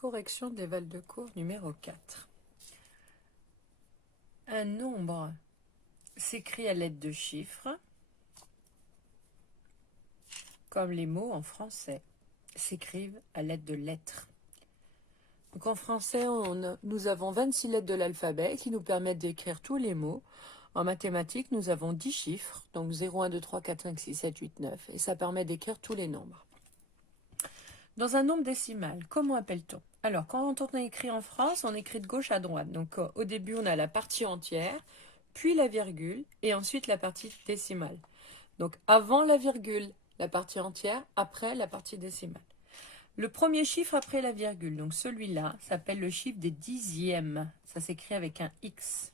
Correction des vals de cours numéro 4. Un nombre s'écrit à l'aide de chiffres, comme les mots en français s'écrivent à l'aide de lettres. Donc en français, nous avons 26 lettres de l'alphabet qui nous permettent d'écrire tous les mots. En mathématiques, nous avons 10 chiffres, donc 0, 1, 2, 3, 4, 5, 6, 7, 8, 9, et ça permet d'écrire tous les nombres. Dans un nombre décimal, comment appelle-t-on? Alors, quand on écrit en France, on écrit de gauche à droite. Donc, au début, on a la partie entière, puis la virgule, et ensuite la partie décimale. Donc, avant la virgule, la partie entière, après la partie décimale. Le premier chiffre après la virgule, donc celui-là, s'appelle le chiffre des dixièmes. Ça s'écrit avec un X.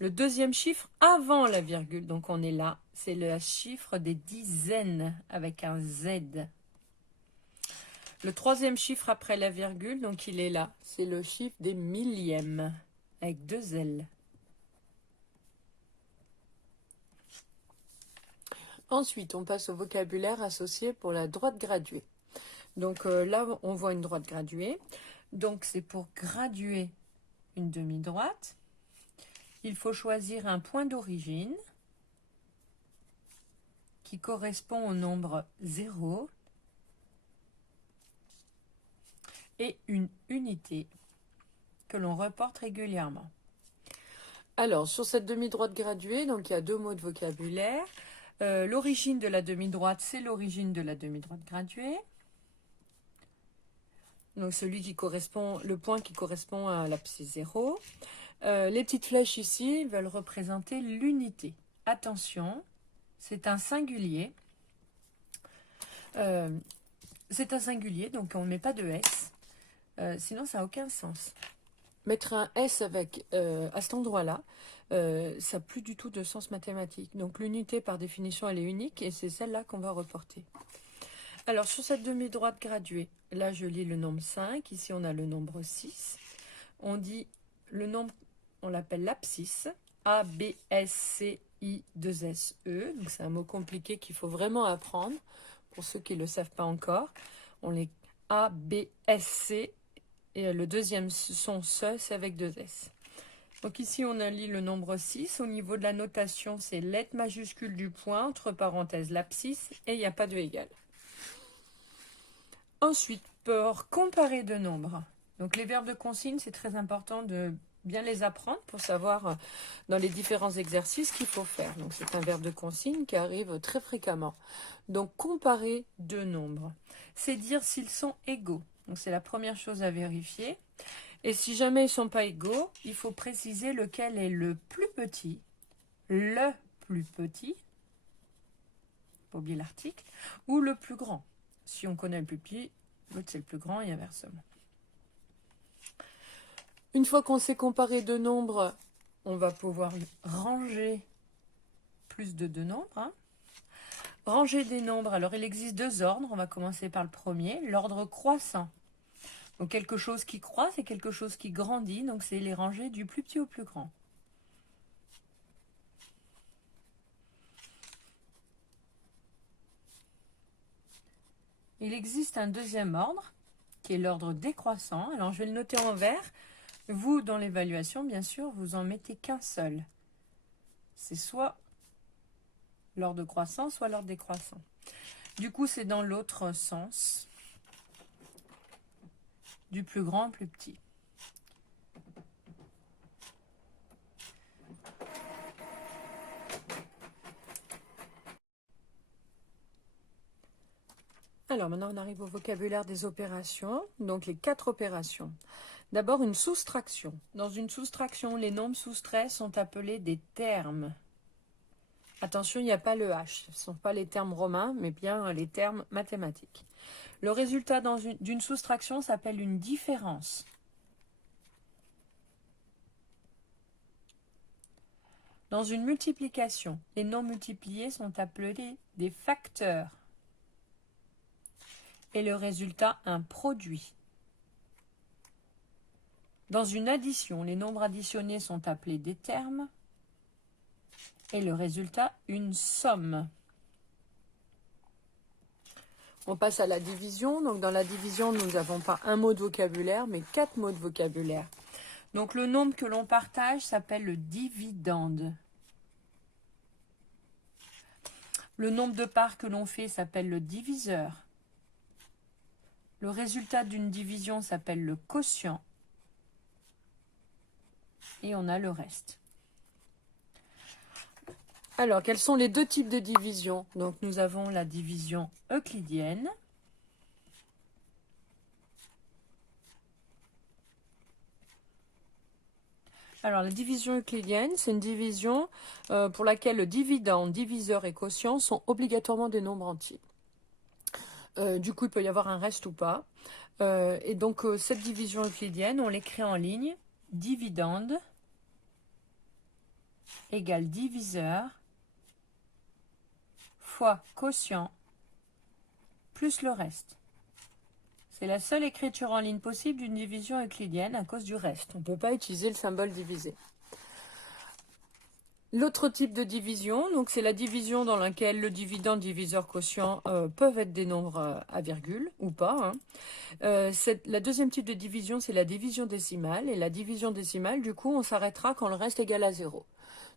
Le deuxième chiffre avant la virgule, donc on est là, c'est le chiffre des dizaines avec un Z. Le troisième chiffre après la virgule, donc il est là, c'est le chiffre des millièmes, avec 2 L. Ensuite, on passe au vocabulaire associé pour la droite graduée. Donc là, on voit une droite graduée. Donc c'est pour graduer une demi-droite. Il faut choisir un point d'origine qui correspond au nombre 0 et une unité que l'on reporte régulièrement. Alors, sur cette demi-droite graduée, donc il y a 2 mots de vocabulaire. L'origine de la demi-droite, c'est l'origine de la demi-droite graduée. Donc celui qui correspond, le point qui correspond à l'abscisse 0. Les petites flèches ici veulent représenter l'unité. Attention, c'est un singulier. C'est un singulier, donc on ne met pas de S. Sinon, ça n'a aucun sens. Mettre un S avec, à cet endroit-là, ça n'a plus du tout de sens mathématique. Donc l'unité, par définition, elle est unique et c'est celle-là qu'on va reporter. Alors, sur cette demi-droite graduée, là, je lis le nombre 5. Ici, on a le nombre 6. On dit le nombre, on l'appelle l'abscisse. A, B, S, C, I, 2, S, E. Donc, c'est un mot compliqué qu'il faut vraiment apprendre. Pour ceux qui ne le savent pas encore, on les A, B, S, C. Et le deuxième son ce, c'est avec 2 S. Donc ici, on a lu le nombre 6. Au niveau de la notation, c'est lettre majuscule du point, entre parenthèses l'abscisse, et il n'y a pas de égal. Ensuite, pour comparer deux nombres. Donc les verbes de consigne, c'est très important de bien les apprendre pour savoir dans les différents exercices qu'il faut faire. Donc c'est un verbe de consigne qui arrive très fréquemment. Donc comparer deux nombres, c'est dire s'ils sont égaux. Donc c'est la première chose à vérifier. Et si jamais ils ne sont pas égaux, il faut préciser lequel est le plus petit, le plus petit, pas oublier l'article, ou le plus grand. Si on connaît le plus petit, l'autre c'est le plus grand et inversement. Une fois qu'on sait comparer deux nombres, on va pouvoir ranger plus de deux nombres. Ranger des nombres, alors il existe 2 ordres. On va commencer par le premier, l'ordre croissant. Donc quelque chose qui croît, c'est quelque chose qui grandit, donc c'est les ranger du plus petit au plus grand. Il existe un deuxième ordre, qui est l'ordre décroissant. Alors je vais le noter en vert. Vous, dans l'évaluation, bien sûr, vous en mettez qu'un seul. C'est soit l'ordre croissant, soit l'ordre décroissant. Du coup, c'est dans l'autre sens, du plus grand au plus petit. Alors maintenant, on arrive au vocabulaire des opérations, donc les 4 opérations. D'abord, une soustraction. Dans une soustraction, les nombres soustraits sont appelés des termes. Attention, il n'y a pas le H. Ce ne sont pas les termes romains, mais bien les termes mathématiques. Le résultat d'une soustraction s'appelle une différence. Dans une multiplication, les nombres multipliés sont appelés des facteurs. Et le résultat, un produit. Dans une addition, les nombres additionnés sont appelés des termes. Et le résultat, une somme. On passe à la division. Donc dans la division, nous n'avons pas un mot de vocabulaire, mais 4 mots de vocabulaire. Donc le nombre que l'on partage s'appelle le dividende. Le nombre de parts que l'on fait s'appelle le diviseur. Le résultat d'une division s'appelle le quotient. Et on a le reste. Alors, quels sont les deux types de division? Donc, nous avons la division euclidienne. Alors, la division euclidienne, c'est une division pour laquelle le dividende, diviseur et quotient sont obligatoirement des nombres entiers. Du coup, il peut y avoir un reste ou pas. Et donc, cette division euclidienne, on l'écrit en ligne. Dividende égale diviseur fois quotient plus le reste. C'est la seule écriture en ligne possible d'une division euclidienne à cause du reste. On ne peut pas utiliser le symbole divisé. L'autre type de division, donc c'est la division dans laquelle le dividende, diviseur, quotient peuvent être des nombres à virgule ou pas. La deuxième type de division, c'est la division décimale. Et la division décimale, du coup, on s'arrêtera quand le reste égale à 0.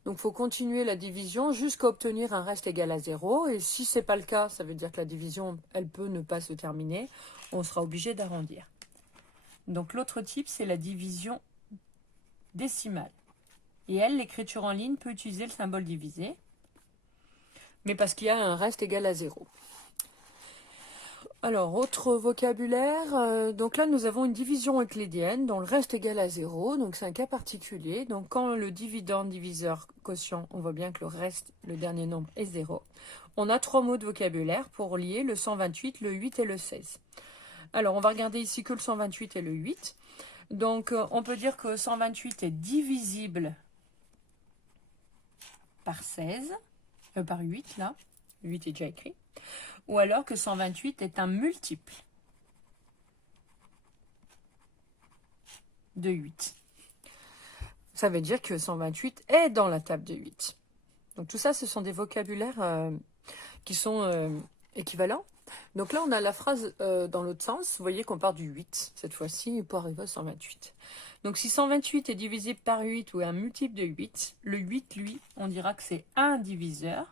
Donc, il faut continuer la division jusqu'à obtenir un reste égal à 0. Et si ce n'est pas le cas, ça veut dire que la division, elle peut ne pas se terminer. On sera obligé d'arrondir. Donc, l'autre type, c'est la division décimale. Et elle, l'écriture en ligne peut utiliser le symbole divisé, mais parce qu'il y a un reste égal à 0. Alors, autre vocabulaire, donc là nous avons une division euclidienne dont le reste égal à 0, donc c'est un cas particulier. Donc quand le dividende, diviseur, quotient, on voit bien que le reste, le dernier nombre, est 0. On a 3 mots de vocabulaire pour lier le 128, le 8 et le 16. Alors, on va regarder ici que le 128 et le 8. Donc, on peut dire que 128 est divisible par 16, par 8 là, 8 est déjà écrit, ou alors que 128 est un multiple de 8. Ça veut dire que 128 est dans la table de 8. Donc tout ça, ce sont des vocabulaires qui sont équivalents. Donc là, on a la phrase dans l'autre sens. Vous voyez qu'on part du 8, cette fois-ci, pour arriver à 128. Donc si 128 est divisible par 8 ou un multiple de 8, le 8, lui, on dira que c'est un diviseur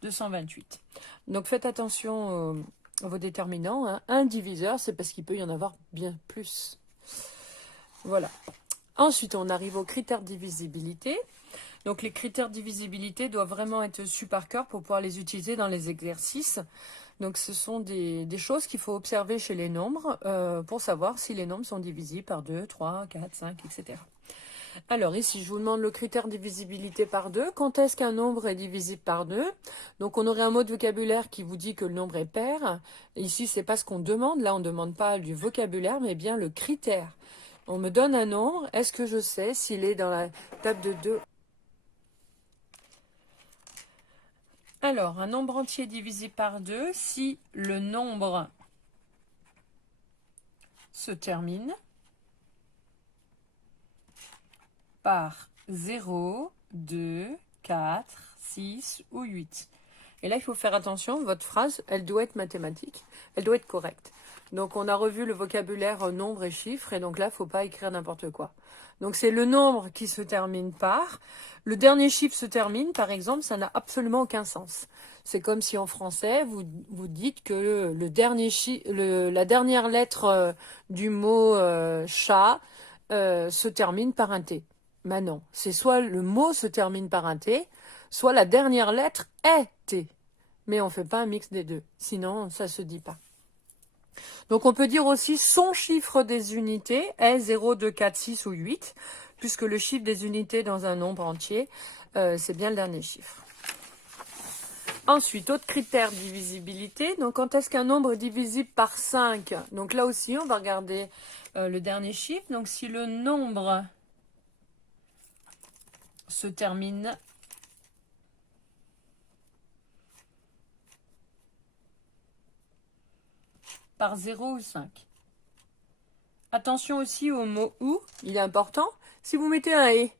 de 128. Donc faites attention à vos déterminants. Hein. Un diviseur, c'est parce qu'il peut y en avoir bien plus. Voilà. Ensuite, on arrive aux critères de divisibilité. Donc les critères de divisibilité doivent vraiment être su par cœur pour pouvoir les utiliser dans les exercices. Donc ce sont des choses qu'il faut observer chez les nombres pour savoir si les nombres sont divisibles par 2, 3, 4, 5, etc. Alors ici, je vous demande le critère de divisibilité par 2. Quand est-ce qu'un nombre est divisible par 2? Donc on aurait un mot de vocabulaire qui vous dit que le nombre est pair. Ici, c'est pas ce qu'on demande. Là, on ne demande pas du vocabulaire, mais bien le critère. On me donne un nombre. Est-ce que je sais s'il est dans la table de 2? Alors, un nombre entier divisé par 2, si le nombre se termine par 0, 2, 4, 6 ou 8. Et là, il faut faire attention, votre phrase, elle doit être mathématique, elle doit être correcte. Donc, on a revu le vocabulaire nombre et chiffres, et donc là, il ne faut pas écrire n'importe quoi. Donc, c'est le nombre qui se termine par. Le dernier chiffre se termine, par exemple, ça n'a absolument aucun sens. C'est comme si en français, vous dites que la dernière lettre du mot chat se termine par un T. Ben non, c'est soit le mot se termine par un T, soit la dernière lettre est T. Mais on ne fait pas un mix des deux, sinon ça ne se dit pas. Donc on peut dire aussi son chiffre des unités est 0, 2, 4, 6 ou 8, puisque le chiffre des unités dans un nombre entier, c'est bien le dernier chiffre. Ensuite, autre critère de divisibilité. Donc quand est-ce qu'un nombre est divisible par 5? Donc là aussi, on va regarder le dernier chiffre. Donc si le nombre se termine par 0 ou 5. Attention aussi au mot « ou », il est important. Si vous mettez un « et »,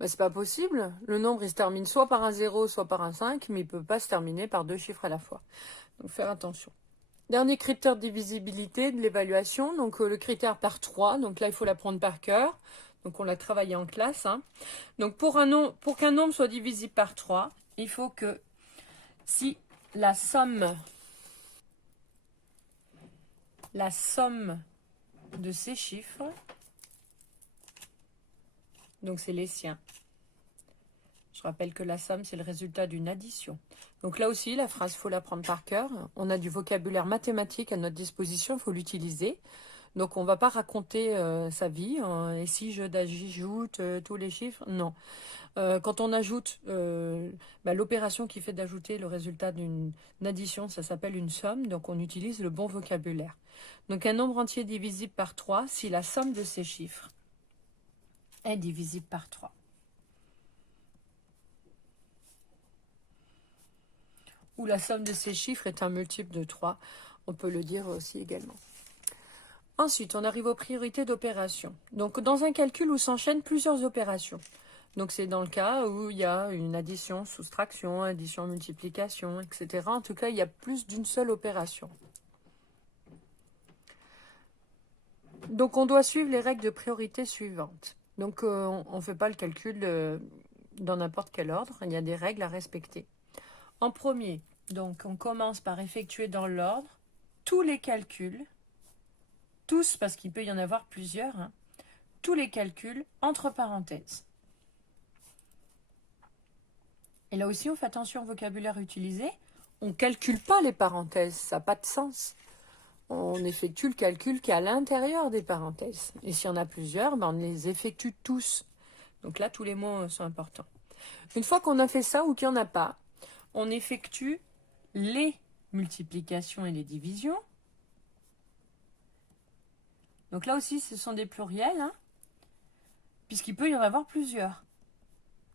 Ben, c'est pas possible. Le nombre, il se termine soit par un 0, soit par un 5, mais il peut pas se terminer par deux chiffres à la fois. Donc, faire attention. Dernier critère de divisibilité de l'évaluation, donc le critère par 3, donc là il faut l'apprendre par cœur, donc on l'a travaillé en classe. Hein. Donc pour qu'un nombre soit divisible par 3, il faut que si la somme de ces chiffres, donc c'est les siens. Je rappelle que la somme, c'est le résultat d'une addition. Donc là aussi, la phrase, il faut l'apprendre par cœur. On a du vocabulaire mathématique à notre disposition, il faut l'utiliser. Donc on ne va pas raconter sa vie. Et si j'ajoute tous les chiffres, non. Quand on ajoute l'opération qui fait d'ajouter le résultat d'une addition, ça s'appelle une somme. Donc on utilise le bon vocabulaire. Donc un nombre entier divisible par 3 si la somme de ces chiffres est divisible par 3. Ou la somme de ces chiffres est un multiple de 3. On peut le dire aussi également. Ensuite, on arrive aux priorités d'opération. Donc, dans un calcul où s'enchaînent plusieurs opérations. Donc, c'est dans le cas où il y a une addition, soustraction, addition, multiplication, etc. En tout cas, il y a plus d'une seule opération. Donc, on doit suivre les règles de priorité suivantes. Donc, on ne fait pas le calcul dans n'importe quel ordre. Il y a des règles à respecter. En premier, donc, on commence par effectuer dans l'ordre tous les calculs, tous parce qu'il peut y en avoir plusieurs, hein, tous les calculs entre parenthèses. Et là aussi, on fait attention au vocabulaire utilisé. On ne calcule pas les parenthèses, ça n'a pas de sens. On effectue le calcul qui est à l'intérieur des parenthèses. Et s'il y en a plusieurs, on les effectue tous. Donc là, tous les mots sont importants. Une fois qu'on a fait ça ou qu'il n'y en a pas, on effectue les multiplications et les divisions. Donc là aussi, ce sont des pluriels, hein, puisqu'il peut y en avoir plusieurs.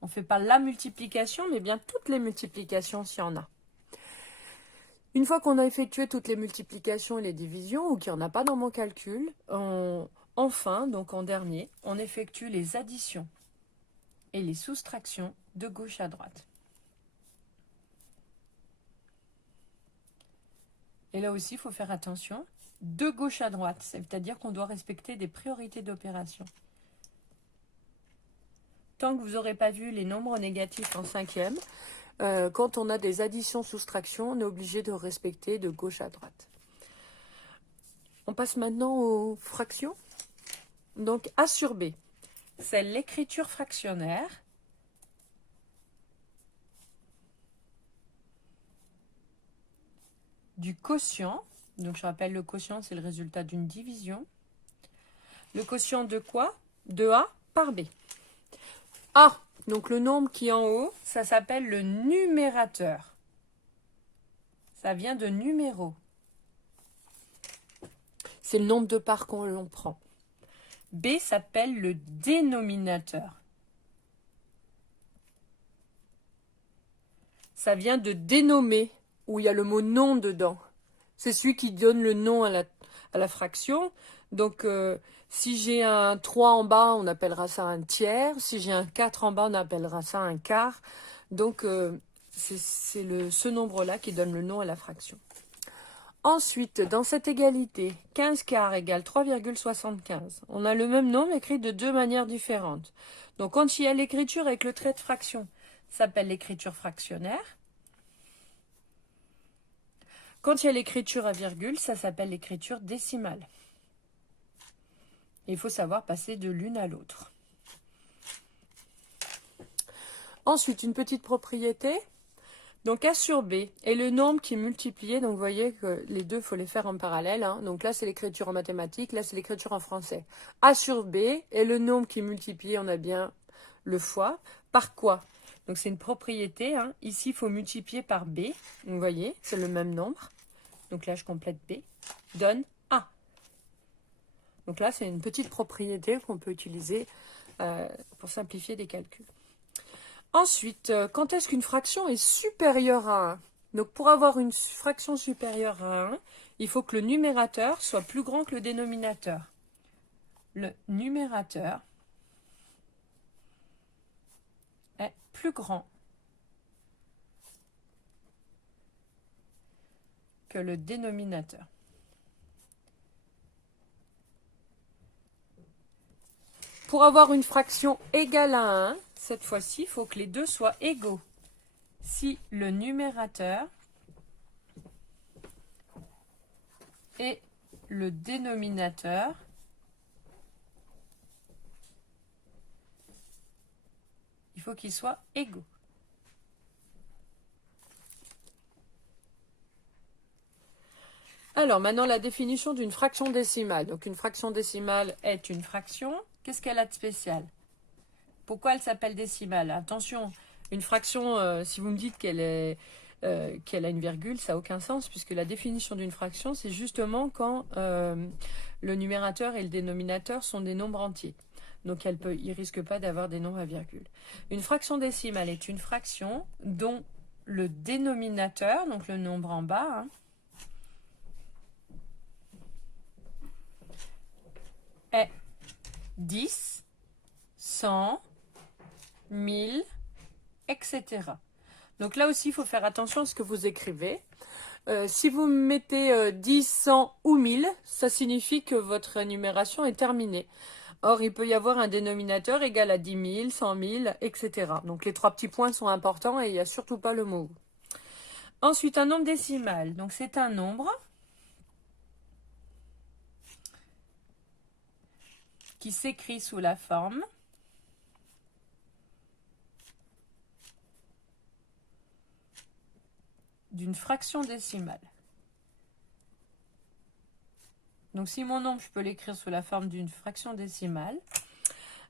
On ne fait pas la multiplication, mais bien toutes les multiplications s'il y en a. Une fois qu'on a effectué toutes les multiplications et les divisions, ou qu'il n'y en a pas dans mon calcul, enfin, donc en dernier, on effectue les additions et les soustractions de gauche à droite. Et là aussi, il faut faire attention, de gauche à droite, c'est-à-dire qu'on doit respecter des priorités d'opération. Tant que vous n'aurez pas vu les nombres négatifs en cinquième, quand on a des additions-soustractions, on est obligé de respecter de gauche à droite. On passe maintenant aux fractions. Donc A sur B, c'est l'écriture fractionnaire. Du quotient. Donc je rappelle, le quotient, c'est le résultat d'une division. Le quotient de quoi? De A par B. A, donc le nombre qui est en haut, ça s'appelle le numérateur. Ça vient de numéro. C'est le nombre de parts qu'on prend. B s'appelle le dénominateur. Ça vient de dénommer, où il y a le mot nom dedans. C'est celui qui donne le nom à la fraction. Donc, si j'ai un 3 en bas, on appellera ça un tiers. Si j'ai un 4 en bas, on appellera ça un quart. Donc, c'est ce nombre-là qui donne le nom à la fraction. Ensuite, dans cette égalité, 15 quarts égale 3,75. On a le même nombre écrit de deux manières différentes. Donc, quand il y a l'écriture avec le trait de fraction, ça s'appelle l'écriture fractionnaire. Quand il y a l'écriture à virgule, ça s'appelle l'écriture décimale. Il faut savoir passer de l'une à l'autre. Ensuite, une petite propriété. Donc A sur B est le nombre qui est multiplié. Donc vous voyez que les deux, il faut les faire en parallèle. Hein. Donc là, c'est l'écriture en mathématiques, là, c'est l'écriture en français. A sur B est le nombre qui est multiplié, on a bien le fois. Par quoi? Donc c'est une propriété. Hein. Ici, il faut multiplier par B. Vous voyez, c'est le même nombre. Donc là, je complète B. Donne A. Donc là, c'est une petite propriété qu'on peut utiliser pour simplifier des calculs. Ensuite, quand est-ce qu'une fraction est supérieure à 1? Donc pour avoir une fraction supérieure à 1, il faut que le numérateur soit plus grand que le dénominateur. Le numérateur est plus grand que le dénominateur. Pour avoir une fraction égale à 1, cette fois-ci, il faut que les deux soient égaux. Si le numérateur et le dénominateur il faut qu'ils soient égaux. Alors, maintenant, la définition d'une fraction décimale. Donc, une fraction décimale est une fraction. Qu'est-ce qu'elle a de spécial? Pourquoi elle s'appelle décimale? Attention, une fraction, si vous me dites qu'elle a une virgule, ça n'a aucun sens, puisque la définition d'une fraction, c'est justement quand le numérateur et le dénominateur sont des nombres entiers. Donc, il ne risque pas d'avoir des nombres à virgule. Une fraction décimale est une fraction dont le dénominateur, donc le nombre en bas, est 10, 100, 1000, etc. Donc là aussi, il faut faire attention à ce que vous écrivez. Si vous mettez 10, 100 ou 1000, ça signifie que votre énumération est terminée. Or, il peut y avoir un dénominateur égal à 10 000, 100 000, etc. Donc, les trois petits points sont importants et il n'y a surtout pas le mot. Ensuite, un nombre décimal. Donc, c'est un nombre qui s'écrit sous la forme d'une fraction décimale. Donc, si mon nombre, je peux l'écrire sous la forme d'une fraction décimale,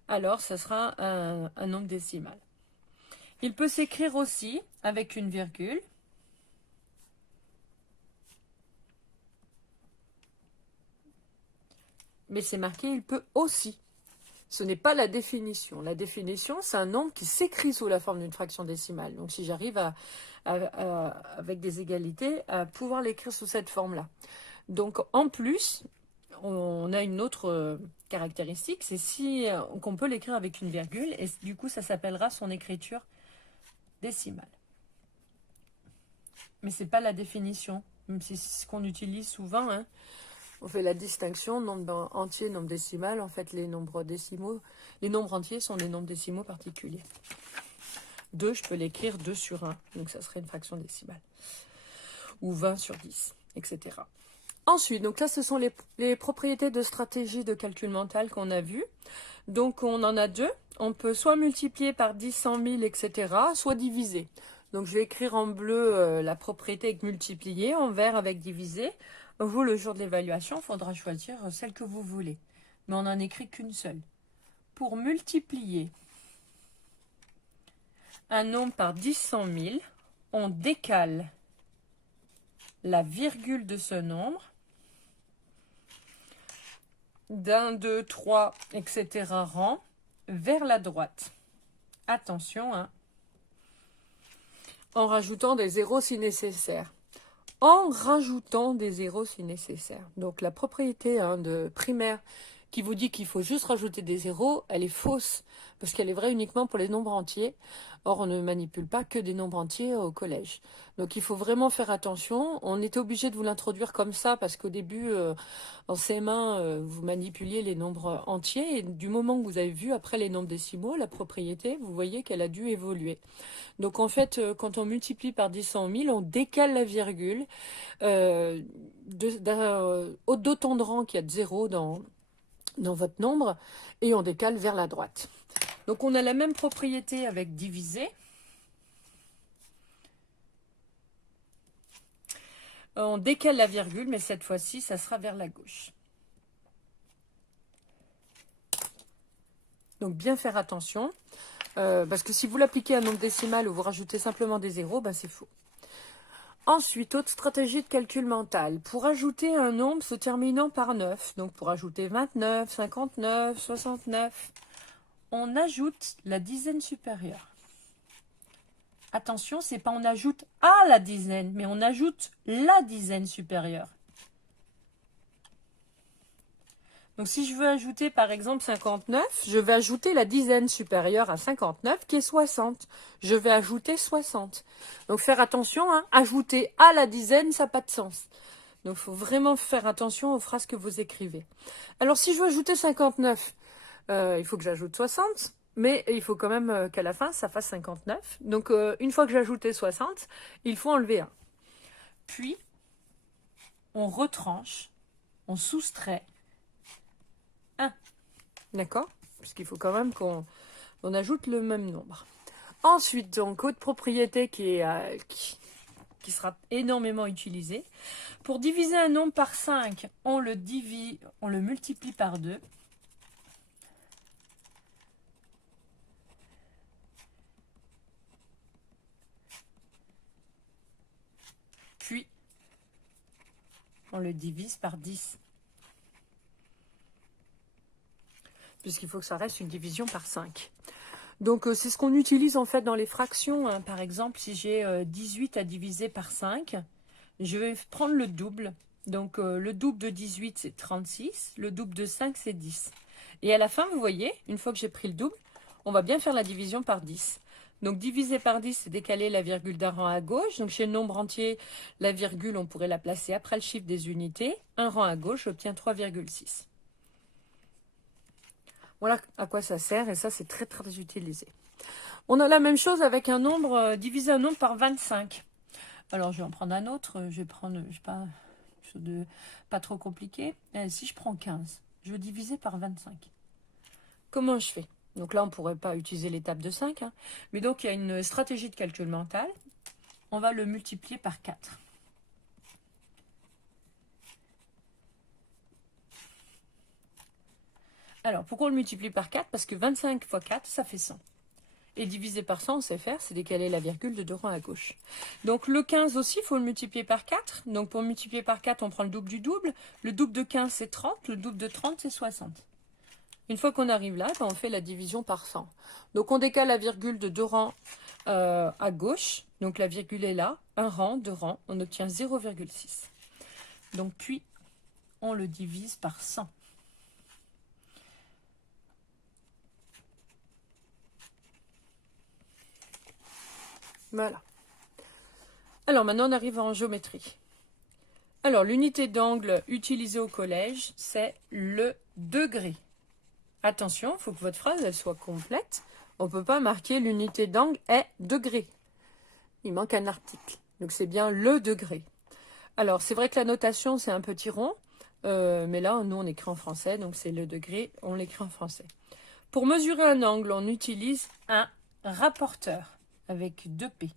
alors ce sera un nombre décimal. Il peut s'écrire aussi avec une virgule. Mais c'est marqué, il peut aussi. Ce n'est pas la définition. La définition, c'est un nombre qui s'écrit sous la forme d'une fraction décimale. Donc, si j'arrive avec des égalités, à pouvoir l'écrire sous cette forme-là. Donc, en plus, on a une autre caractéristique, c'est qu'on peut l'écrire avec une virgule, et du coup, ça s'appellera son écriture décimale. Mais ce n'est pas la définition, même si c'est ce qu'on utilise souvent, On fait la distinction nombre entier, nombre décimal. En fait, les nombres décimaux, les nombres entiers sont des nombres décimaux particuliers. 2, je peux l'écrire 2 sur 1. Donc, ça serait une fraction décimale. Ou 20 sur 10, etc. Ensuite, donc là, ce sont les propriétés de stratégie de calcul mental qu'on a vues. Donc, on en a deux. On peut soit multiplier par 10, 100 000, etc., soit diviser. Donc, je vais écrire en bleu la propriété avec multiplier, en vert avec diviser. Vous, le jour de l'évaluation, il faudra choisir celle que vous voulez. Mais on n'en écrit qu'une seule. Pour multiplier un nombre par 10, 100 000, on décale la virgule de ce nombre d'1, 2, 3, etc. rang vers la droite. Attention, en rajoutant des zéros si nécessaire. En rajoutant des zéros si nécessaire. Donc la propriété de primaire qui vous dit qu'il faut juste rajouter des zéros, elle est fausse, parce qu'elle est vraie uniquement pour les nombres entiers. Or, on ne manipule pas que des nombres entiers au collège. Donc, il faut vraiment faire attention. On est obligé de vous l'introduire comme ça, parce qu'au début, en CM1, vous manipuliez les nombres entiers, et du moment que vous avez vu après les nombres décimaux, la propriété, vous voyez qu'elle a dû évoluer. Donc, en fait, quand on multiplie par 10, 100 000, on décale la virgule d'autant de rang qu'il y a de zéro dans votre nombre, et on décale vers la droite. Donc on a la même propriété avec diviser. On décale la virgule, mais cette fois-ci, ça sera vers la gauche. Donc bien faire attention, parce que si vous l'appliquez à un nombre décimal ou vous rajoutez simplement des zéros, c'est faux. Ensuite, autre stratégie de calcul mental. Pour ajouter un nombre se terminant par 9, donc pour ajouter 29, 59, 69, on ajoute la dizaine supérieure. Attention, c'est pas on ajoute à la dizaine, mais on ajoute la dizaine supérieure. Donc si je veux ajouter par exemple 59, je vais ajouter la dizaine supérieure à 59 qui est 60. Je vais ajouter 60. Donc faire attention, hein, ajouter à la dizaine, ça n'a pas de sens. Donc il faut vraiment faire attention aux phrases que vous écrivez. Alors si je veux ajouter 59, il faut que j'ajoute 60. Mais il faut quand même qu'à la fin, ça fasse 59. Donc une fois que j'ai ajouté 60, il faut enlever 1. Puis, on retranche, on soustrait 1. D'accord? Puisqu'il faut quand même qu'on ajoute le même nombre. Ensuite, donc, autre propriété qui sera énormément utilisée. Pour diviser un nombre par 5, on le multiplie par 2. Puis, on le divise par 10. Puisqu'il faut que ça reste une division par 5. Donc, c'est ce qu'on utilise en fait dans les fractions. Hein. Par exemple, si j'ai 18 à diviser par 5, je vais prendre le double. Donc, le double de 18, c'est 36. Le double de 5, c'est 10. Et à la fin, vous voyez, une fois que j'ai pris le double, on va bien faire la division par 10. Donc, diviser par 10, c'est décaler la virgule d'un rang à gauche. Donc, chez le nombre entier, la virgule, on pourrait la placer après le chiffre des unités. Un rang à gauche, j'obtiens 3,6. Voilà à quoi ça sert, et ça, c'est très, très utilisé. On a la même chose avec un nombre, diviser un nombre par 25. Alors, je vais en prendre un autre. Je vais prendre, je sais pas, quelque chose de pas trop compliqué. Si je prends 15, je veux diviser par 25. Comment je fais? Donc là, on ne pourrait pas utiliser l'étape de 5. Hein. Mais donc, il y a une stratégie de calcul mental. On va le multiplier par 4. Alors, pourquoi on le multiplie par 4? Parce que 25 fois 4, ça fait 100. Et divisé par 100, on sait faire, c'est décaler la virgule de 2 rangs à gauche. Donc le 15 aussi, il faut le multiplier par 4. Donc pour multiplier par 4, on prend le double du double. Le double de 15, c'est 30. Le double de 30, c'est 60. Une fois qu'on arrive là, on fait la division par 100. Donc on décale la virgule de 2 rangs à gauche. Donc la virgule est là. 1 rang, 2 rangs. On obtient 0,6. Donc puis, on le divise par 100. Voilà. Alors maintenant, on arrive en géométrie. Alors, l'unité d'angle utilisée au collège, c'est le degré. Attention, il faut que votre phrase elle soit complète. On ne peut pas marquer l'unité d'angle est degré. Il manque un article. Donc, c'est bien le degré. Alors, c'est vrai que la notation, c'est un petit rond. Mais là, nous, on écrit en français. Donc, c'est le degré. On l'écrit en français. Pour mesurer un angle, on utilise un rapporteur avec 2P.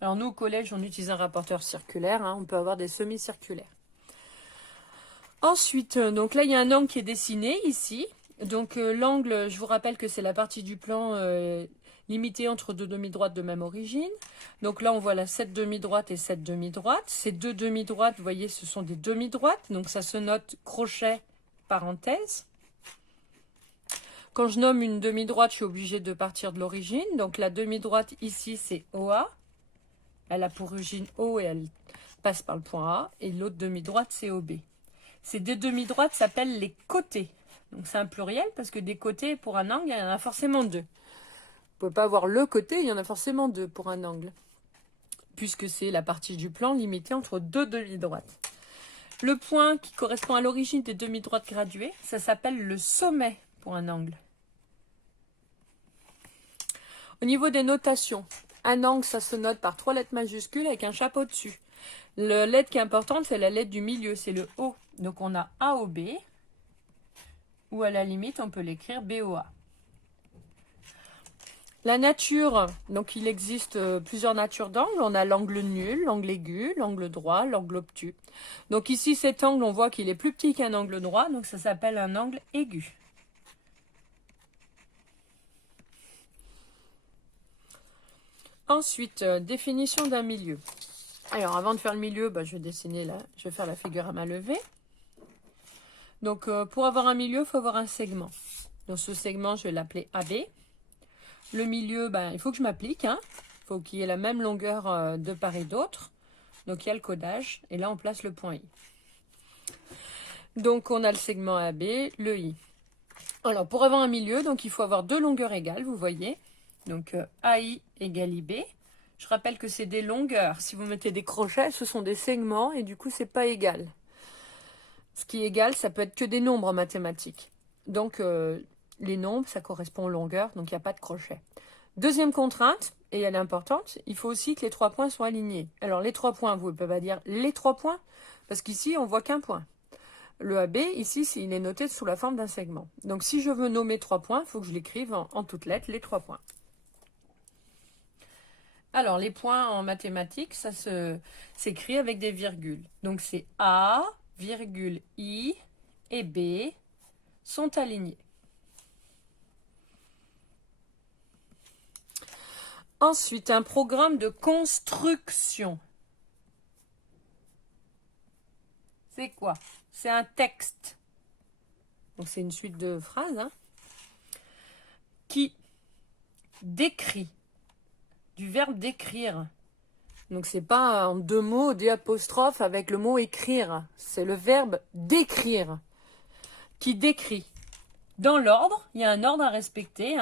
Alors nous, au collège, on utilise un rapporteur circulaire. Hein, on peut avoir des semi-circulaires. Ensuite, donc là, il y a un angle qui est dessiné ici. Donc l'angle, je vous rappelle que c'est la partie du plan limitée entre deux demi-droites de même origine. Donc là, on voit la cette demi-droite et cette demi-droite. Ces deux demi-droites, vous voyez, ce sont des demi-droites. Donc ça se note crochet, parenthèse. Quand je nomme une demi-droite, je suis obligée de partir de l'origine. Donc la demi-droite ici, c'est OA. Elle a pour origine O et elle passe par le point A. Et l'autre demi-droite, c'est OB. Ces deux demi-droites s'appellent les côtés. Donc c'est un pluriel parce que des côtés pour un angle, il y en a forcément deux. Vous ne pouvez pas avoir le côté, il y en a forcément deux pour un angle. Puisque c'est la partie du plan limitée entre deux demi-droites. Le point qui correspond à l'origine des demi-droites graduées, ça s'appelle le sommet pour un angle. Au niveau des notations, un angle, ça se note par 3 lettres majuscules avec un chapeau dessus. La lettre qui est importante, c'est la lettre du milieu, c'est le O. Donc on a AOB, ou à la limite, on peut l'écrire BOA. La nature, donc il existe plusieurs natures d'angle. On a l'angle nul, l'angle aigu, l'angle droit, l'angle obtus. Donc ici, cet angle, on voit qu'il est plus petit qu'un angle droit, donc ça s'appelle un angle aigu. Ensuite, définition d'un milieu. Alors, avant de faire le milieu, je vais dessiner là, je vais faire la figure à main levée. Donc, pour avoir un milieu, il faut avoir un segment. Donc, ce segment, je vais l'appeler AB. Le milieu, il faut que je m'applique. Hein. Il faut qu'il y ait la même longueur de part et d'autre. Donc, il y a le codage. Et là, on place le point I. Donc, on a le segment AB, le I. Alors, pour avoir un milieu, donc il faut avoir deux longueurs égales, vous voyez. Donc, AI égale IB. Je rappelle que c'est des longueurs. Si vous mettez des crochets, ce sont des segments et du coup, c'est pas égal. Ce qui est égal, ça peut être que des nombres mathématiques. Donc, les nombres, ça correspond aux longueurs, donc il n'y a pas de crochet. Deuxième contrainte, et elle est importante, il faut aussi que les 3 points soient alignés. Alors, les 3 points, vous ne pouvez pas dire les 3 points, parce qu'ici, on voit qu'un point. Le AB, ici, il est noté sous la forme d'un segment. Donc, si je veux nommer 3 points, il faut que je l'écrive en toutes lettres, les 3 points. Alors, les points en mathématiques, ça s'écrit avec des virgules. Donc, c'est A, virgule I et B sont alignés. Ensuite, un programme de construction. C'est quoi? C'est un texte. Donc, c'est une suite de phrases qui décrit, du verbe décrire. Donc, c'est pas en 2 mots, des apostrophes avec le mot écrire. C'est le verbe décrire qui décrit. Dans l'ordre, il y a un ordre à respecter.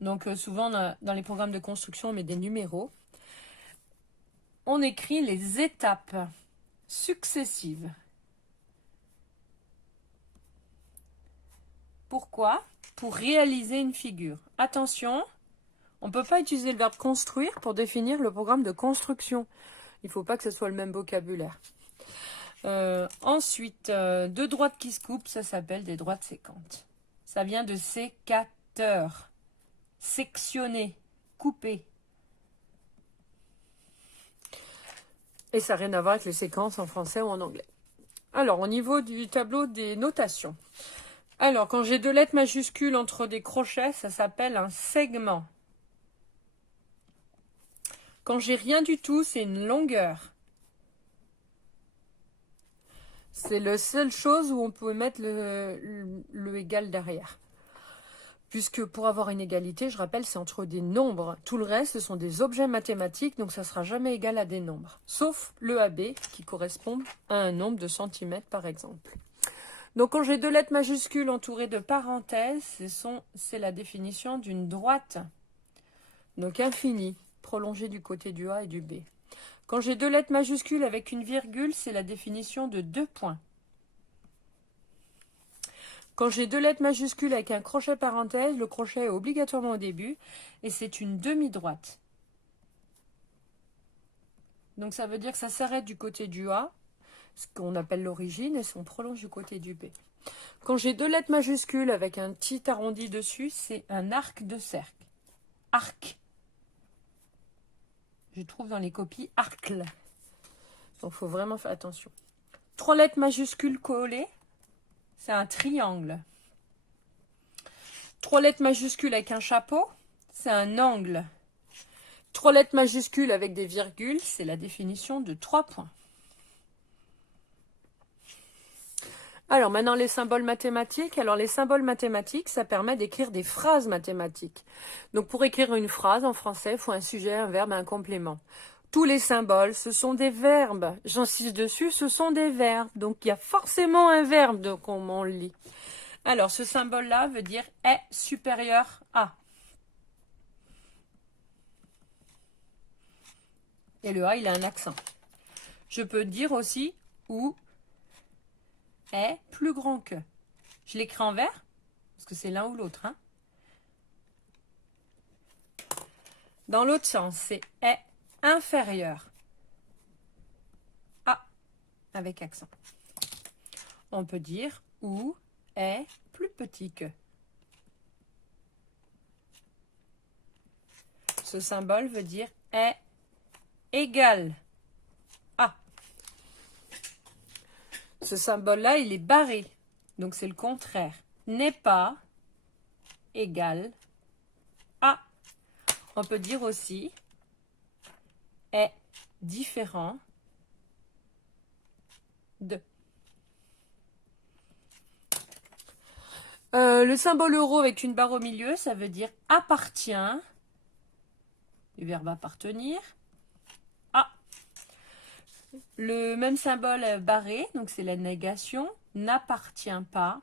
Donc, souvent, dans les programmes de construction, on met des numéros. On écrit les étapes successives. Pourquoi? Pour réaliser une figure. Attention, on ne peut pas utiliser le verbe construire pour définir le programme de construction. Il ne faut pas que ce soit le même vocabulaire. Ensuite, deux droites qui se coupent, ça s'appelle des droites sécantes. Ça vient de sécateur. Sectionner, couper. Et ça n'a rien à voir avec les séquences en français ou en anglais. Alors, au niveau du tableau des notations. Alors, quand j'ai 2 lettres majuscules entre des crochets, ça s'appelle un segment. Quand j'ai rien du tout, c'est une longueur. C'est la seule chose où on peut mettre le égal derrière. Puisque pour avoir une égalité, je rappelle, c'est entre des nombres. Tout le reste, ce sont des objets mathématiques, donc ça ne sera jamais égal à des nombres. Sauf le AB, qui correspond à un nombre de centimètres, par exemple. Donc, quand j'ai 2 lettres majuscules entourées de parenthèses, c'est la définition d'une droite. Donc, infinie, prolongée du côté du A et du B. Quand j'ai 2 lettres majuscules avec une virgule, c'est la définition de 2 points. Quand j'ai 2 lettres majuscules avec un crochet parenthèse, le crochet est obligatoirement au début et c'est une demi-droite. Donc, ça veut dire que ça s'arrête du côté du A, ce qu'on appelle l'origine, et on prolonge du côté du B. Quand j'ai 2 lettres majuscules avec un petit arrondi dessus, c'est un arc de cercle. Arc. Je trouve dans les copies arcle. Donc, il faut vraiment faire attention. 3 lettres majuscules collées, c'est un triangle. 3 lettres majuscules avec un chapeau, c'est un angle. 3 lettres majuscules avec des virgules, c'est la définition de 3 points. Alors, maintenant, les symboles mathématiques. Alors, les symboles mathématiques, ça permet d'écrire des phrases mathématiques. Donc, pour écrire une phrase en français, il faut un sujet, un verbe, un complément. Tous les symboles, ce sont des verbes. J'insiste dessus, ce sont des verbes. Donc, il y a forcément un verbe de comment on le lit. Alors, ce symbole-là veut dire « est supérieur à ». Et le A, il a un accent. Je peux dire aussi « ou » est plus grand que. Je l'écris en vert, parce que c'est l'un ou l'autre. Dans l'autre sens, c'est est inférieur à, avec accent. On peut dire ou est plus petit que. Ce symbole veut dire est égal à. Ce symbole-là, il est barré. Donc, c'est le contraire. N'est pas égal à. On peut dire aussi est différent de. Le symbole euro avec une barre au milieu, ça veut dire appartient, du verbe appartenir, à. Le même symbole barré, donc c'est la négation, n'appartient pas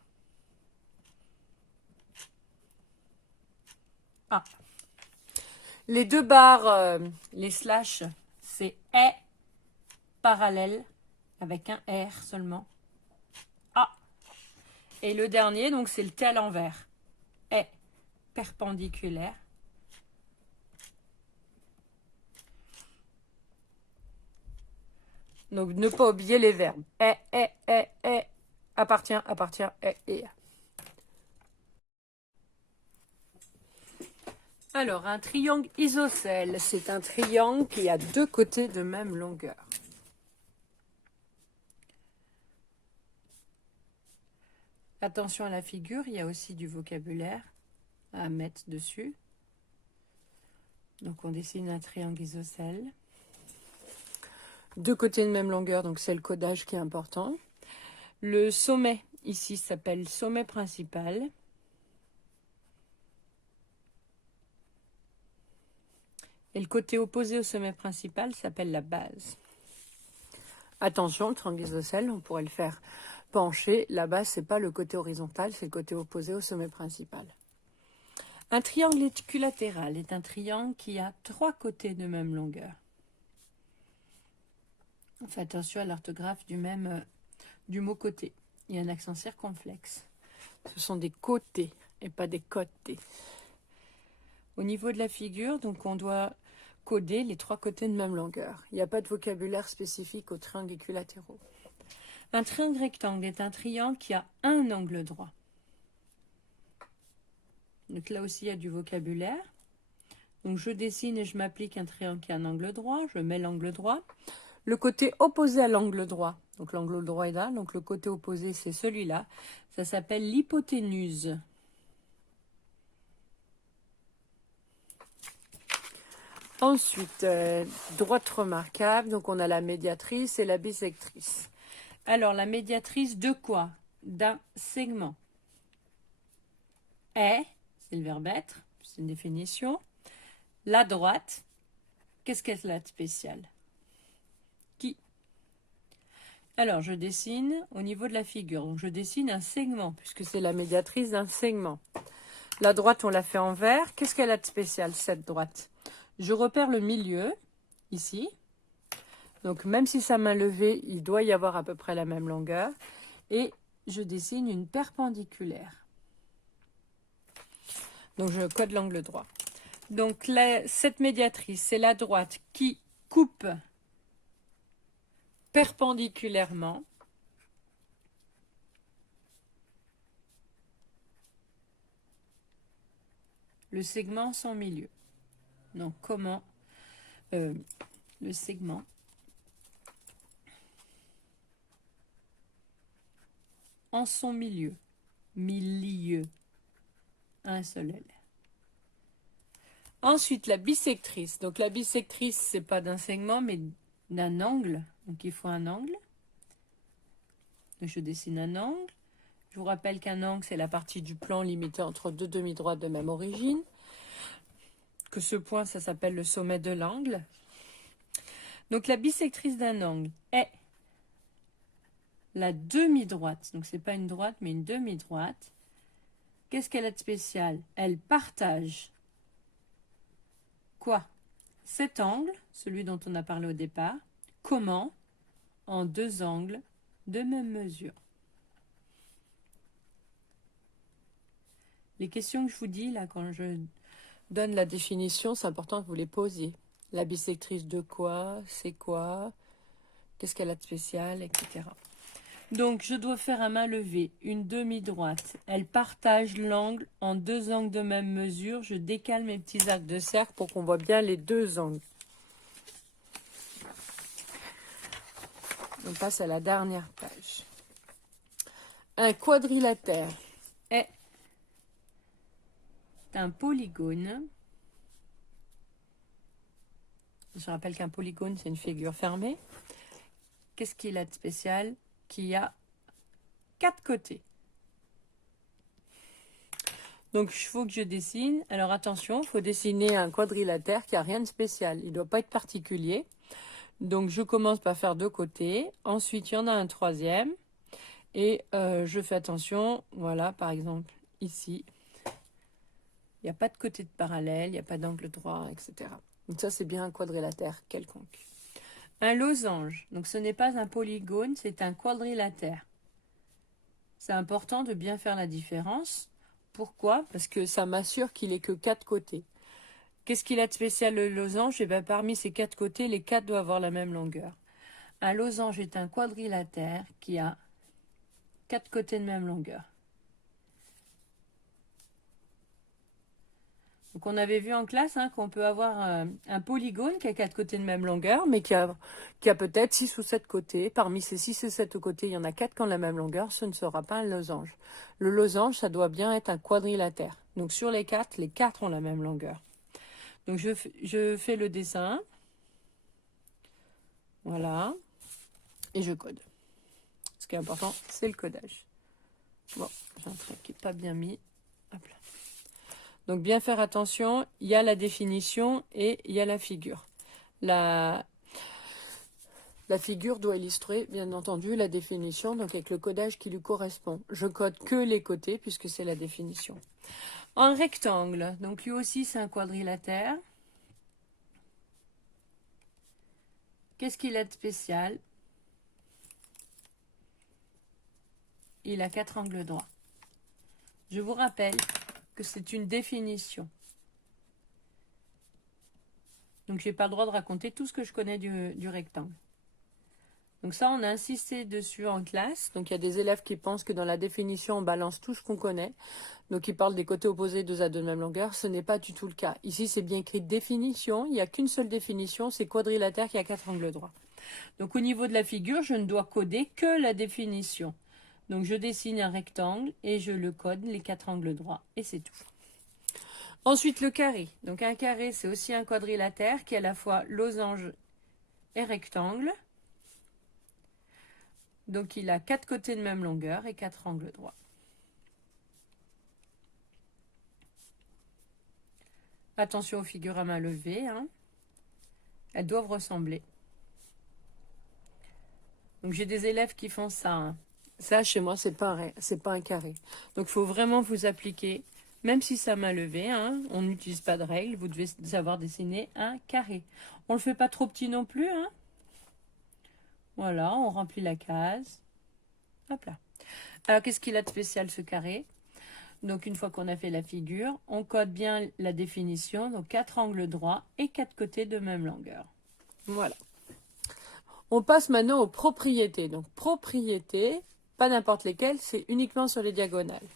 à. Les deux barres, les slash, c'est est parallèle avec un R seulement. A. Et le dernier, donc c'est le T à l'envers. Est perpendiculaire. Donc ne pas oublier les verbes. Est, appartient, est, et. Alors, un triangle isocèle, c'est un triangle qui a deux côtés de même longueur. Attention à la figure, il y a aussi du vocabulaire à mettre dessus. Donc on dessine un triangle isocèle. Deux côtés de même longueur, donc c'est le codage qui est important. Le sommet, ici, s'appelle sommet principal. Et le côté opposé au sommet principal s'appelle la base. Attention, le triangle isocèle, on pourrait le faire pencher. La base, ce n'est pas le côté horizontal, c'est le côté opposé au sommet principal. Un triangle équilatéral est un triangle qui a trois côtés de même longueur. On fait attention à l'orthographe du mot côté. Il y a un accent circonflexe. Ce sont des côtés et pas des côtés. Au niveau de la figure, donc on doit coder les trois côtés de même longueur. Il n'y a pas de vocabulaire spécifique aux triangles équilatéraux. Un triangle rectangle est un triangle qui a un angle droit. Donc là aussi, il y a du vocabulaire. Donc je dessine et je m'applique un triangle qui a un angle droit. Je mets l'angle droit. Le côté opposé à l'angle droit, donc l'angle droit est là, donc le côté opposé c'est celui-là. Ça s'appelle l'hypoténuse. Ensuite, droite remarquable, donc on a la médiatrice et la bisectrice. Alors, la médiatrice de quoi? D'un segment. Est, c'est le verbe être, c'est une définition. La droite, qu'est-ce qu'elle a de spécial? Qui? Alors, je dessine au niveau de la figure. Donc, je dessine un segment, puisque c'est la médiatrice d'un segment. La droite, on l'a fait en vert. Qu'est-ce qu'elle a de spécial, cette droite? Je repère le milieu, ici. Donc, même si sa main levée, il doit y avoir à peu près la même longueur. Et je dessine une perpendiculaire. Donc, je code l'angle droit. Donc, cette médiatrice, c'est la droite qui coupe perpendiculairement le segment sans milieu. Donc, comment le segment en son milieu. Milieu. Un seul L. Ensuite, la bisectrice. Donc, la bisectrice, c'est pas d'un segment, mais d'un angle. Donc, il faut un angle. Donc, je dessine un angle. Je vous rappelle qu'un angle, c'est la partie du plan limitée entre deux demi-droites de même origine. Que ce point, ça s'appelle le sommet de l'angle. Donc, la bisectrice d'un angle est la demi-droite. Donc, ce n'est pas une droite, mais une demi-droite. Qu'est-ce qu'elle a de spécial? Elle partage quoi? Cet angle, celui dont on a parlé au départ. Comment? En deux angles de même mesure. Les questions que je vous dis, là, quand je donne la définition, c'est important que vous les posiez. La bisectrice de quoi? C'est quoi? Qu'est-ce qu'elle a de spécial? Etc. Donc, je dois faire à main levée une demi-droite. Elle partage l'angle en deux angles de même mesure. Je décale mes petits arcs de cercle pour qu'on voit bien les deux angles. On passe à la dernière page. Un quadrilatère est un polygone. Je rappelle qu'un polygone, c'est une figure fermée. Qu'est-ce qu'il a de spécial? Qui a quatre côtés. Donc, il faut que je dessine. Alors, attention, il faut dessiner un quadrilatère qui n'a rien de spécial. Il ne doit pas être particulier. Donc, je commence par faire 2 côtés. Ensuite, il y en a un troisième. Et je fais attention, voilà, par exemple, ici. Il n'y a pas de côté de parallèle, il n'y a pas d'angle droit, etc. Donc ça, c'est bien un quadrilatère quelconque. Un losange. Donc ce n'est pas un polygone, c'est un quadrilatère. C'est important de bien faire la différence. Pourquoi? Parce que ça m'assure qu'il n'ait que 4 côtés. Qu'est-ce qu'il a de spécial le losange? Eh bien, parmi ces 4 côtés, les 4 doivent avoir la même longueur. Un losange est un quadrilatère qui a 4 côtés de même longueur. Donc on avait vu en classe qu'on peut avoir un polygone qui a 4 côtés de même longueur, mais qui a peut-être 6 ou 7 côtés. Parmi ces 6 ou 7 côtés, il y en a 4 qui ont la même longueur, ce ne sera pas un losange. Le losange, ça doit bien être un quadrilatère. Donc sur les 4 ont la même longueur. Donc je fais le dessin. Voilà. Et je code. Ce qui est important, c'est le codage. Bon, j'ai un trait qui n'est pas bien mis. Hop là. Donc bien faire attention, il y a la définition et il y a la figure. La figure doit illustrer, bien entendu, la définition, donc avec le codage qui lui correspond. Je code que les côtés puisque c'est la définition. Un rectangle, donc lui aussi c'est un quadrilatère. Qu'est-ce qu'il a de spécial? Il a 4 angles droits. Je vous rappelle que c'est une définition. Donc je n'ai pas le droit de raconter tout ce que je connais du rectangle. Donc ça, on a insisté dessus en classe. Donc il y a des élèves qui pensent que dans la définition, on balance tout ce qu'on connaît. Donc ils parlent des côtés opposés, 2 à 2 de même longueur. Ce n'est pas du tout le cas. Ici, c'est bien écrit définition. Il n'y a qu'une seule définition, c'est quadrilatère qui a 4 angles droits. Donc au niveau de la figure, je ne dois coder que la définition. Donc je dessine un rectangle et je le code, les 4 angles droits. Et c'est tout. Ensuite, le carré. Donc un carré, c'est aussi un quadrilatère qui est à la fois losange et rectangle. Donc il a 4 côtés de même longueur et 4 angles droits. Attention aux figures à main levée. Elles doivent ressembler. Donc j'ai des élèves qui font ça. Ça, chez moi, c'est pas un carré. Donc il faut vraiment vous appliquer, même si c'est à main levée, on n'utilise pas de règles, vous devez savoir dessiner un carré. On ne le fait pas trop petit non plus. Voilà, on remplit la case. Hop là. Alors, qu'est-ce qu'il a de spécial ce carré? Donc, une fois qu'on a fait la figure, on code bien la définition. Donc, 4 angles droits et 4 côtés de même longueur. Voilà. On passe maintenant aux propriétés. Donc, propriétés, pas n'importe lesquelles, c'est uniquement sur les diagonales.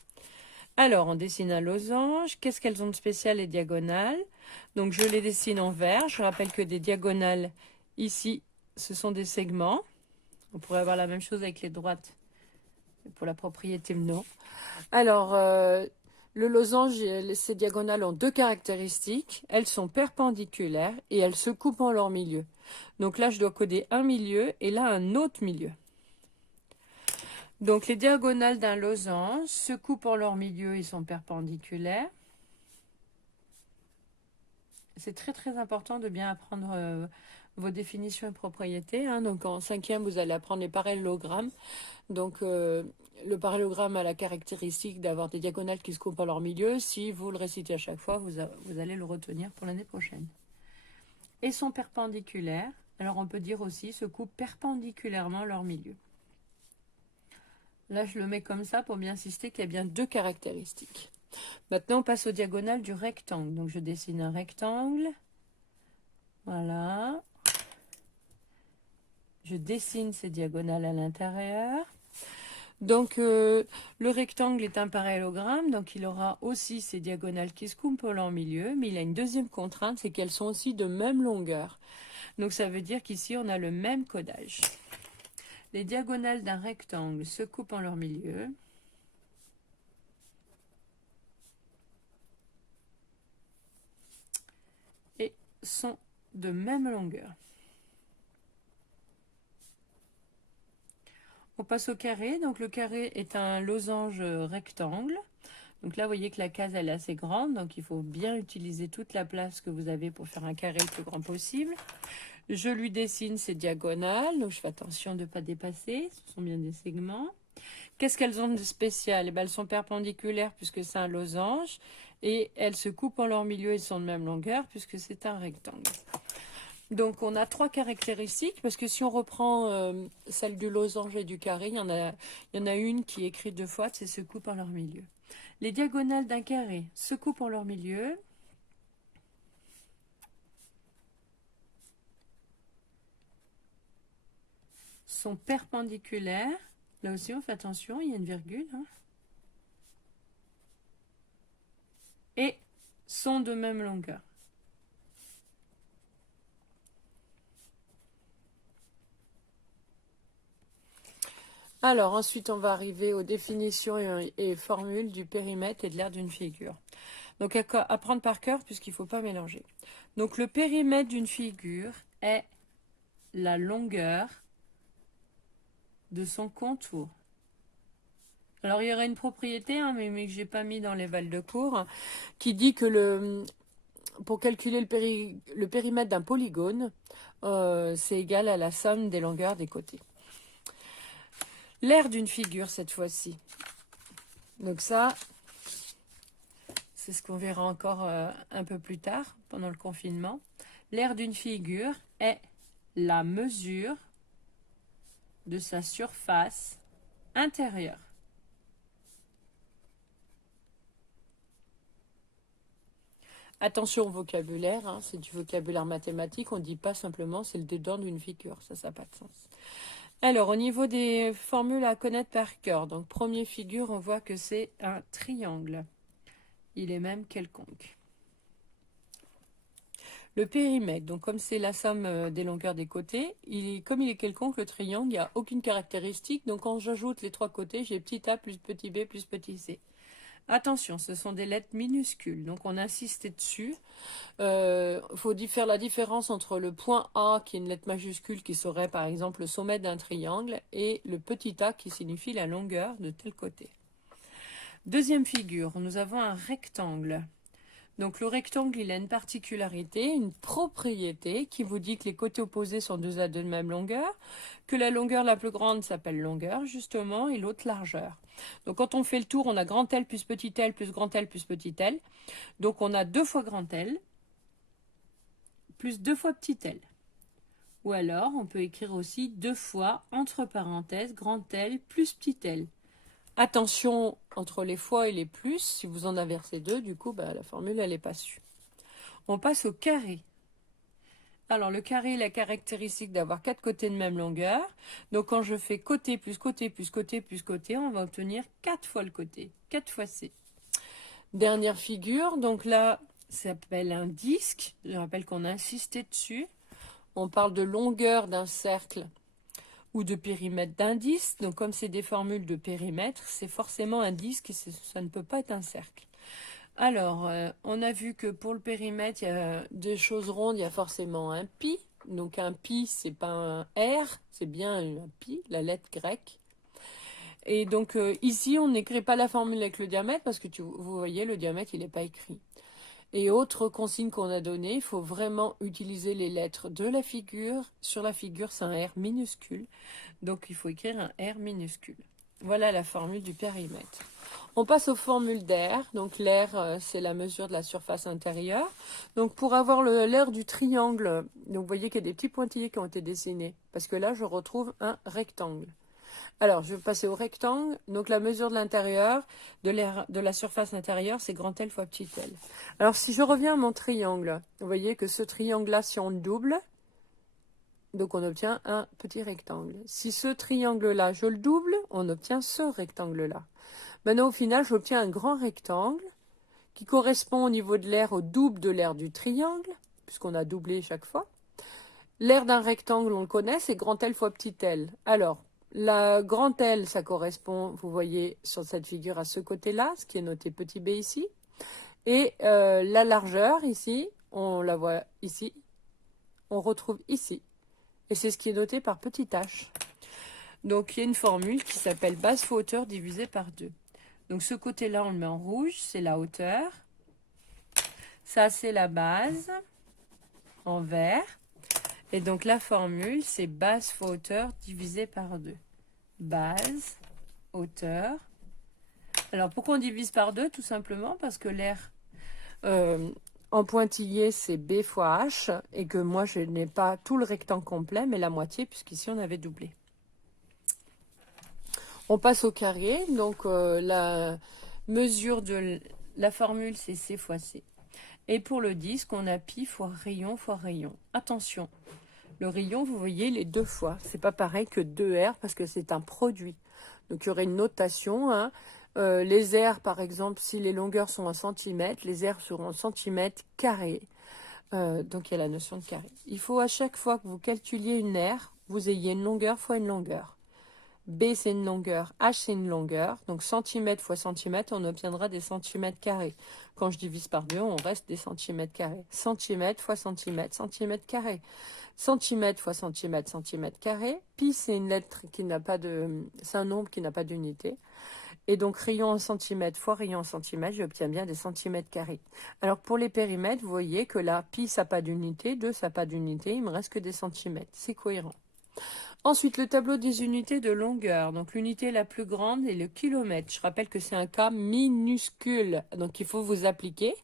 Alors, on dessine un losange. Qu'est-ce qu'elles ont de spécial, les diagonales? Donc, je les dessine en vert. Je rappelle que des diagonales, ici, ce sont des segments. On pourrait avoir la même chose avec les droites. Pour la propriété, non. Alors, le losange et ses diagonales ont 2 caractéristiques. Elles sont perpendiculaires et elles se coupent en leur milieu. Donc là, je dois coder un milieu et là, un autre milieu. Donc, les diagonales d'un losange se coupent en leur milieu, ils sont perpendiculaires. C'est très très important de bien apprendre vos définitions et propriétés. Donc en 5e, vous allez apprendre les parallélogrammes. Donc le parallélogramme a la caractéristique d'avoir des diagonales qui se coupent en leur milieu. Si vous le récitez à chaque fois, vous allez le retenir pour l'année prochaine. Et sont perpendiculaires. Alors on peut dire aussi se coupent perpendiculairement leur milieu. Là, je le mets comme ça pour bien insister qu'il y a bien 2 caractéristiques. Maintenant, on passe aux diagonales du rectangle. Donc, je dessine un rectangle. Voilà. Je dessine ces diagonales à l'intérieur. Donc, le rectangle est un parallélogramme. Donc, il aura aussi ces diagonales qui se coupent en milieu. Mais il a une deuxième contrainte, c'est qu'elles sont aussi de même longueur. Donc, ça veut dire qu'ici, on a le même codage. Les diagonales d'un rectangle se coupent en leur milieu. Et sont de même longueur. On passe au carré. Donc le carré est un losange rectangle. Donc là, vous voyez que la case, elle est assez grande. Donc il faut bien utiliser toute la place que vous avez pour faire un carré le plus grand possible. Je lui dessine ces diagonales, donc je fais attention de ne pas dépasser, ce sont bien des segments. Qu'est-ce qu'elles ont de spécial? Eh ben, elles sont perpendiculaires puisque c'est un losange, et elles se coupent en leur milieu et sont de même longueur puisque c'est un rectangle. Donc on a 3 caractéristiques, parce que si on reprend celle du losange et du carré, il y en a une qui est écrite 2 fois, c'est se coupent en leur milieu. Les diagonales d'un carré se coupent en leur milieu. Sont perpendiculaires. Là aussi, on fait attention, il y a une virgule. Hein. Et sont de même longueur. Alors, ensuite, on va arriver aux définitions et formules du périmètre et de l'aire d'une figure. Donc, à apprendre par cœur, puisqu'il ne faut pas mélanger. Donc, le périmètre d'une figure est la longueur de son contour. Alors, il y aurait une propriété, hein, mais que je n'ai pas mis dans les vals de cours, qui dit que pour calculer le périmètre d'un polygone, c'est égal à la somme des longueurs des côtés. L'aire d'une figure, cette fois-ci. Donc ça, c'est ce qu'on verra encore un peu plus tard, pendant le confinement. L'aire d'une figure est la mesure de sa surface intérieure. Attention au vocabulaire, hein, c'est du vocabulaire mathématique, on ne dit pas simplement c'est le dedans d'une figure, ça n'a pas de sens. Alors, au niveau des formules à connaître par cœur, donc première figure, on voit que c'est un triangle. Il est même quelconque. Le périmètre, donc comme c'est la somme des longueurs des côtés, comme il est quelconque, le triangle, il n'y a aucune caractéristique. Donc quand j'ajoute les 3 côtés, j'ai petit a plus petit b plus petit c. Attention, ce sont des lettres minuscules, donc on insiste dessus. Il faut faire la différence entre le point A, qui est une lettre majuscule, qui serait par exemple le sommet d'un triangle, et le petit a, qui signifie la longueur de tel côté. Deuxième figure, nous avons un rectangle. Donc le rectangle, il a une particularité, une propriété qui vous dit que les côtés opposés sont 2 à 2 de même longueur, que la longueur la plus grande s'appelle longueur justement et l'autre largeur. Donc quand on fait le tour, on a grand L plus petit l plus grand L plus petit l. Donc on a 2 fois grand L plus 2 fois petit l. Ou alors on peut écrire aussi 2 fois entre parenthèses grand L plus petit l. Attention entre les fois et les plus, si vous en inversez 2, du coup, la formule, elle n'est pas sûre. On passe au carré. Alors, le carré, la caractéristique d'avoir 4 côtés de même longueur. Donc, quand je fais côté plus côté plus côté plus côté, on va obtenir 4 fois le côté, 4 fois C. Dernière figure, donc là, ça s'appelle un disque. Je rappelle qu'on a insisté dessus. On parle de longueur d'un cercle ou de périmètre d'indice. Donc comme c'est des formules de périmètre, c'est forcément un disque et ça ne peut pas être un cercle. Alors, on a vu que pour le périmètre, il y a des choses rondes, il y a forcément un pi. Donc un pi, c'est pas un R, c'est bien un pi, la lettre grecque. Et donc ici, on n'écrit pas la formule avec le diamètre parce que vous voyez, le diamètre, il n'est pas écrit. Et autre consigne qu'on a donnée, il faut vraiment utiliser les lettres de la figure. Sur la figure, c'est un R minuscule. Donc, il faut écrire un R minuscule. Voilà la formule du périmètre. On passe aux formules d'aire. Donc, l'aire, c'est la mesure de la surface intérieure. Donc, pour avoir l'aire du triangle, donc vous voyez qu'il y a des petits pointillés qui ont été dessinés. Parce que là, je retrouve un rectangle. Alors, je vais passer au rectangle. Donc, la mesure de l'intérieur, de la surface intérieure, c'est grand L fois petit l. Alors, si je reviens à mon triangle, vous voyez que ce triangle-là, si on le double, donc on obtient un petit rectangle. Si ce triangle-là, je le double, on obtient ce rectangle-là. Maintenant, au final, j'obtiens un grand rectangle qui correspond au niveau de l'aire au double de l'aire du triangle, puisqu'on a doublé chaque fois. L'aire d'un rectangle, on le connaît, c'est grand L fois petit l. Alors, la grand L, ça correspond, vous voyez sur cette figure, à ce côté-là, ce qui est noté petit b ici. Et la largeur, ici, on la voit ici, on retrouve ici. Et c'est ce qui est noté par petit h. Donc, il y a une formule qui s'appelle base fois hauteur divisé par 2. Donc, ce côté-là, on le met en rouge, c'est la hauteur. Ça, c'est la base, en vert. Et donc la formule, c'est base fois hauteur divisé par 2. Base, hauteur. Alors pourquoi on divise par 2? Tout simplement parce que l'air en pointillé, c'est B fois H, et que moi, je n'ai pas tout le rectangle complet, mais la moitié, puisqu'ici, on avait doublé. On passe au carré, donc la mesure de la formule, c'est C fois C. Et pour le disque, on a pi fois rayon fois rayon. Attention, le rayon, vous voyez, il est 2 fois. C'est pas pareil que 2R, parce que c'est un produit. Donc, il y aurait une notation, hein. Les aires, par exemple, si les longueurs sont en centimètres, les aires seront en centimètres carrés. Donc, il y a la notion de carré. Il faut à chaque fois que vous calculiez une aire, vous ayez une longueur fois une longueur. B, c'est une longueur. H, c'est une longueur. Donc, centimètre fois centimètre, on obtiendra des centimètres carrés. Quand je divise par 2, on reste des centimètres carrés. Centimètre fois centimètre, centimètre carré. Centimètre fois centimètre, centimètre carré. Pi, c'est une lettre qui n'a pas de... C'est un nombre qui n'a pas d'unité. Et donc, rayon en centimètres fois rayon en centimètres, j'obtiens bien des centimètres carrés. Alors, pour les périmètres, vous voyez que là, pi, ça n'a pas d'unité, 2, ça n'a pas d'unité, il me reste que des centimètres. C'est cohérent. Ensuite, le tableau des unités de longueur. Donc, l'unité la plus grande est le kilomètre. Je rappelle que c'est un cas minuscule. Donc, il faut vous appliquer.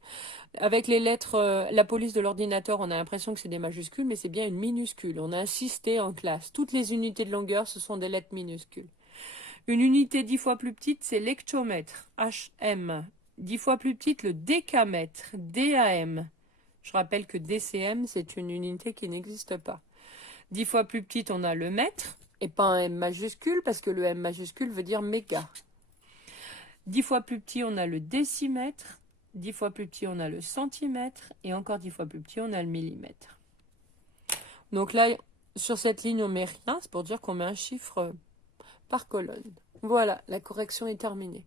Avec les lettres, la police de l'ordinateur, on a l'impression que c'est des majuscules, mais c'est bien une minuscule. On a insisté en classe. Toutes les unités de longueur, ce sont des lettres minuscules. Une unité 10 fois plus petite, c'est l'hectomètre, HM. 10 fois plus petite, le décamètre, DAM. Je rappelle que DCM, c'est une unité qui n'existe pas. 10 fois plus petite, on a le mètre, et pas un M majuscule, parce que le M majuscule veut dire méga. 10 fois plus petit, on a le décimètre. 10 fois plus petit, on a le centimètre. Et encore 10 fois plus petit, on a le millimètre. Donc là, sur cette ligne, on met rien. C'est pour dire qu'on met un chiffre par colonne. Voilà, la correction est terminée.